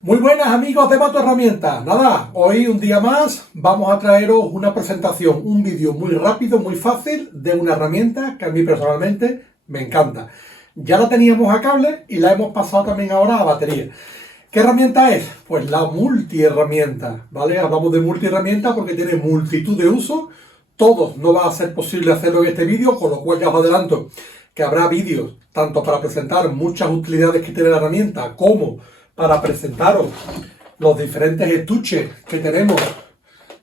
Muy buenas amigos de Moto Herramientas. Nada, hoy un día más vamos a traeros una presentación, un vídeo muy rápido, muy fácil de una herramienta que a mí personalmente me encanta. Ya la teníamos a cable y la hemos pasado también ahora a batería. ¿Qué herramienta es? Pues la multiherramienta, ¿vale? Hablamos de multiherramienta porque tiene multitud de usos. Todos no va a ser posible hacerlo en este vídeo, con lo cual ya os adelanto que habrá vídeos tanto para presentar muchas utilidades que tiene la herramienta como para presentaros los diferentes estuches que tenemos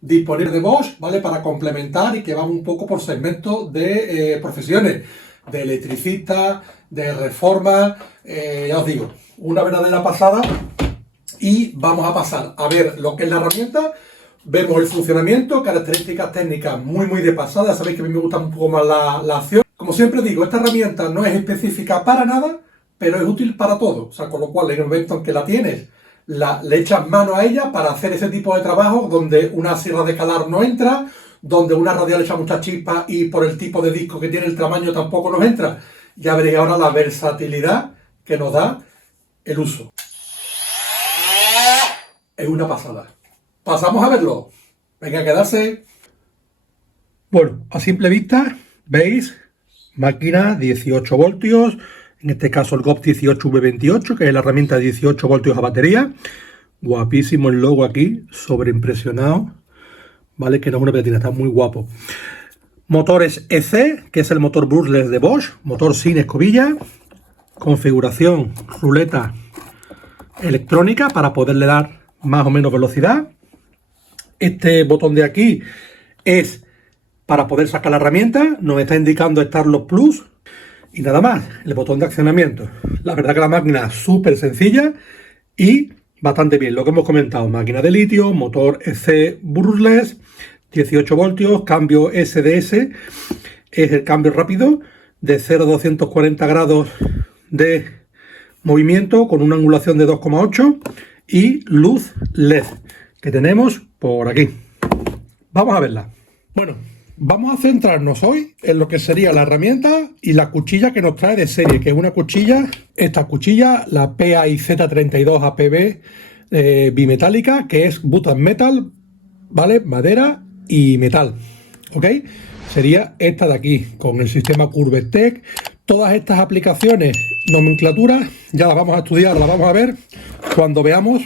disponibles de Bosch, ¿vale? Para complementar y que van un poco por segmentos de profesiones, de electricista, de reforma, ya os digo, una verdadera pasada. Y vamos a pasar a ver lo que es la herramienta. Vemos el funcionamiento, características técnicas muy de pasada. Sabéis que a mí me gusta un poco más la acción. Como siempre digo, esta herramienta no es específica para nada, pero es útil para todo. O sea, con lo cual, en el momento en que la tienes, le echas mano a ella para hacer ese tipo de trabajo donde una sierra de calar no entra, donde una radial echa mucha chispa y por el tipo de disco que tiene el tamaño tampoco nos entra. Ya veréis ahora la versatilidad que nos da el uso. Es una pasada. Pasamos a verlo. Venga, a quedarse. Bueno, a simple vista, veis, máquina 18 voltios, en este caso el GOPS 18V28, que es la herramienta de 18 voltios a batería. Guapísimo el logo aquí, sobreimpresionado, ¿vale? Que no es una pegatina, está muy guapo. Motores EC, que es el motor brushless de Bosch, motor sin escobilla. Configuración ruleta electrónica para poderle dar más o menos velocidad. Este botón de aquí es para poder sacar la herramienta, nos está indicando Start Plus y nada más, el botón de accionamiento. La verdad que la máquina es súper sencilla y bastante bien, lo que hemos comentado, máquina de litio, motor EC brushless, 18 voltios, cambio SDS, es el cambio rápido de 0 a 240 grados de movimiento con una angulación de 2,8 y luz LED que tenemos por aquí. Vamos a verla. Bueno, vamos a centrarnos hoy en lo que sería la herramienta y la cuchilla que nos trae de serie, que es una cuchilla, esta cuchilla, la PAIZ32 APB bimetálica, que es butt metal, ¿vale? Madera y metal, ¿ok? Sería esta de aquí, con el sistema CurveTech. Todas estas aplicaciones, nomenclaturas, ya las vamos a estudiar, las vamos a ver cuando veamos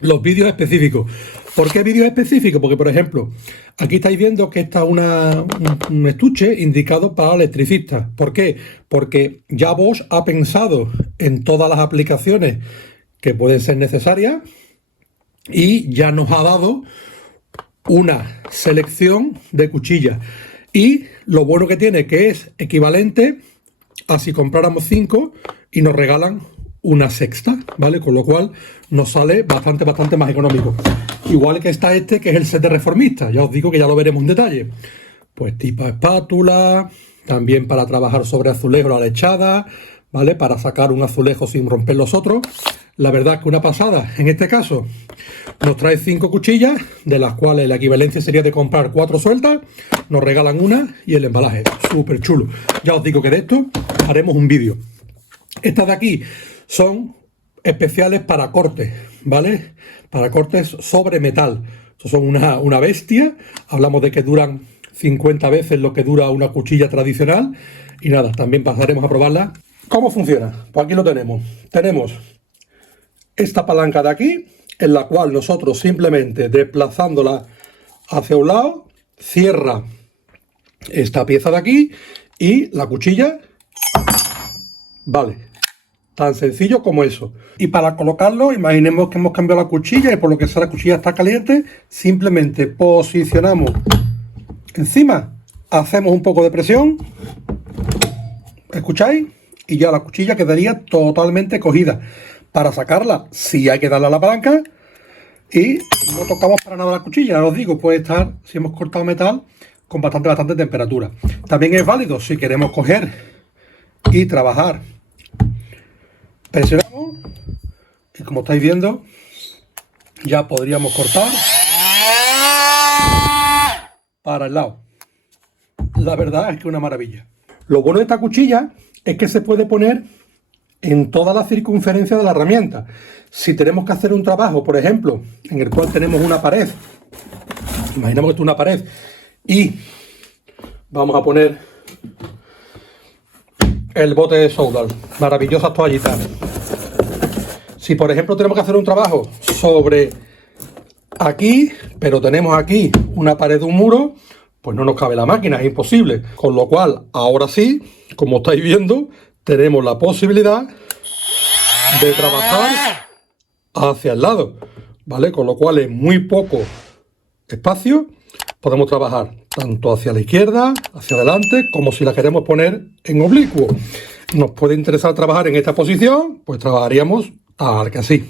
los vídeos específicos. ¿Por qué vídeos específicos? Porque, por ejemplo, aquí estáis viendo que está un estuche indicado para electricistas. ¿Por qué? Porque ya Bosch ha pensado en todas las aplicaciones que pueden ser necesarias y ya nos ha dado una selección de cuchillas. Y lo bueno que tiene que es equivalente a si compráramos 5 y nos regalan una sexta, ¿vale? Con lo cual nos sale bastante más económico. Igual que está este, que es el set de reformista. Ya os digo que ya lo veremos en detalle. Pues tipo espátula, también para trabajar sobre azulejo la lechada, ¿vale? Para sacar un azulejo sin romper los otros. La verdad es que una pasada. En este caso nos trae 5 cuchillas, de las cuales la equivalencia sería de comprar 4 sueltas. Nos regalan una y el embalaje. Súper chulo. Ya os digo que de esto haremos un vídeo. Estas de aquí son especiales para cortes, ¿vale? Para cortes sobre metal. Estos son una bestia. Hablamos de que duran 50 veces lo que dura una cuchilla tradicional. Y nada, también pasaremos a probarla. ¿Cómo funciona? Pues aquí lo tenemos. Tenemos esta palanca de aquí, en la cual nosotros simplemente desplazándola hacia un lado, cierra esta pieza de aquí y la cuchilla, vale. Tan sencillo como eso. Y para colocarlo, imaginemos que hemos cambiado la cuchilla y por lo que sea la cuchilla está caliente, simplemente posicionamos encima, hacemos un poco de presión, ¿escucháis? Y ya la cuchilla quedaría totalmente cogida. Para sacarla, sí hay que darle a la palanca y no tocamos para nada la cuchilla. Ya os digo, puede estar, si hemos cortado metal, con bastante temperatura. También es válido si queremos coger y trabajar. Presionamos y como estáis viendo ya podríamos cortar para el lado. La verdad es que es una maravilla. Lo bueno de esta cuchilla es que se puede poner en toda la circunferencia de la herramienta. Si tenemos que hacer un trabajo, por ejemplo, en el cual tenemos una pared, imaginamos que esto es una pared, y vamos a poner el bote de Soudal, maravillosas toallitas. Si por ejemplo tenemos que hacer un trabajo sobre aquí, pero tenemos aquí una pared de un muro, pues no nos cabe la máquina, es imposible. Con lo cual, ahora sí, como estáis viendo, tenemos la posibilidad de trabajar hacia el lado, ¿vale? Con lo cual es muy poco espacio, podemos trabajar tanto hacia la izquierda, hacia adelante, como si la queremos poner en oblicuo. Nos puede interesar trabajar en esta posición, pues trabajaríamos tal que así.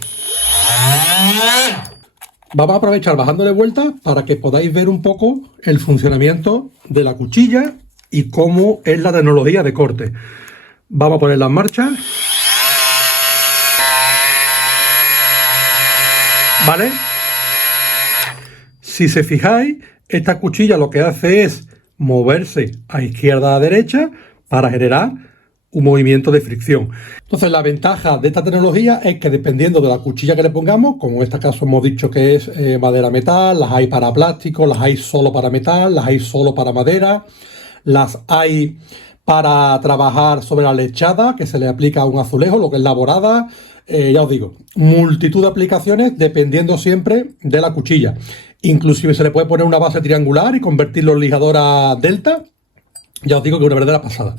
Vamos a aprovechar bajándole vueltas para que podáis ver un poco el funcionamiento de la cuchilla y cómo es la tecnología de corte. Vamos a ponerla en marcha. ¿Vale? Si se fijáis, esta cuchilla lo que hace es moverse a izquierda a derecha para generar un movimiento de fricción. Entonces la ventaja de esta tecnología es que dependiendo de la cuchilla que le pongamos, como en este caso hemos dicho que es madera metal, las hay para plástico, las hay solo para metal, las hay solo para madera, las hay para trabajar sobre la lechada, que se le aplica a un azulejo, lo que es laborada, ya os digo, multitud de aplicaciones dependiendo siempre de la cuchilla. Inclusive se le puede poner una base triangular y convertirlo en lijadora delta. Ya os digo que es una verdadera pasada.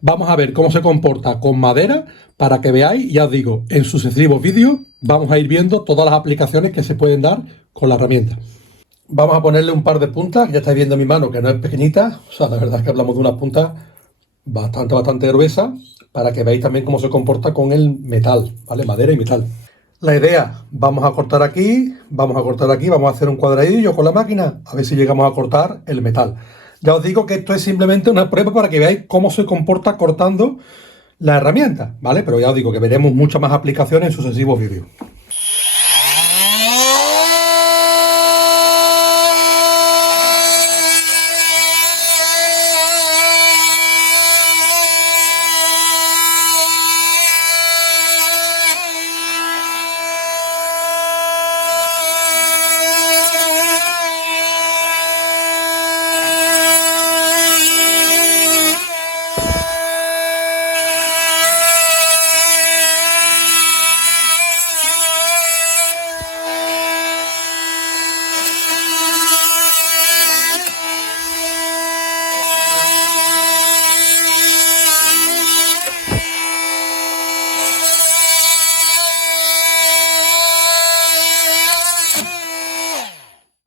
Vamos a ver cómo se comporta con madera para que veáis, ya os digo, en sucesivos vídeos vamos a ir viendo todas las aplicaciones que se pueden dar con la herramienta. Vamos a ponerle un par de puntas, ya estáis viendo mi mano que no es pequeñita, o sea, la verdad es que hablamos de unas puntas bastante gruesas, para que veáis también cómo se comporta con el metal, ¿vale? Madera y metal. La idea, vamos a cortar aquí, vamos a hacer un cuadradillo con la máquina, a ver si llegamos a cortar el metal. Ya os digo que esto es simplemente una prueba para que veáis cómo se comporta cortando la herramienta, ¿vale? Pero ya os digo que veremos muchas más aplicaciones en sucesivos vídeos.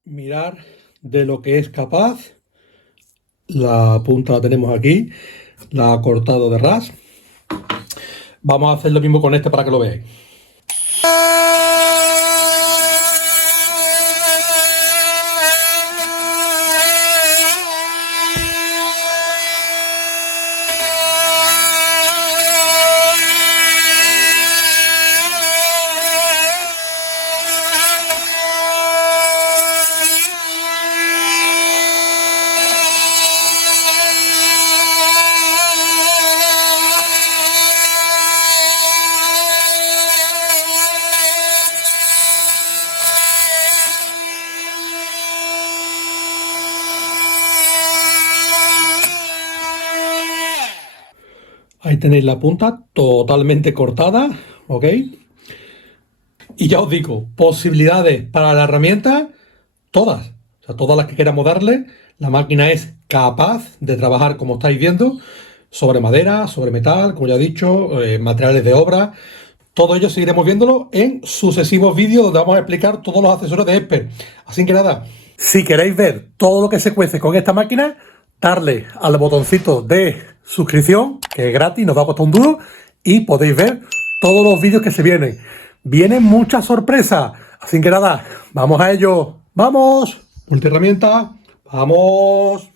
Mirar de lo que es capaz. La punta la tenemos aquí, la ha cortado de ras. Vamos a hacer lo mismo con este para que lo veáis. Ahí tenéis la punta totalmente cortada, ¿ok? Y ya os digo, posibilidades para la herramienta, todas. O sea, todas las que queramos darle, la máquina es capaz de trabajar, como estáis viendo, sobre madera, sobre metal, como ya he dicho, materiales de obra. Todo ello seguiremos viéndolo en sucesivos vídeos donde vamos a explicar todos los accesorios de Esper. Así que nada, si queréis ver todo lo que se cuece con esta máquina, darle al botoncito de suscripción, que es gratis, nos va a costar un duro, y podéis ver todos los vídeos que se vienen. Vienen muchas sorpresas, así que nada, vamos a ello. ¡Vamos! Multiherramienta, ¡vamos!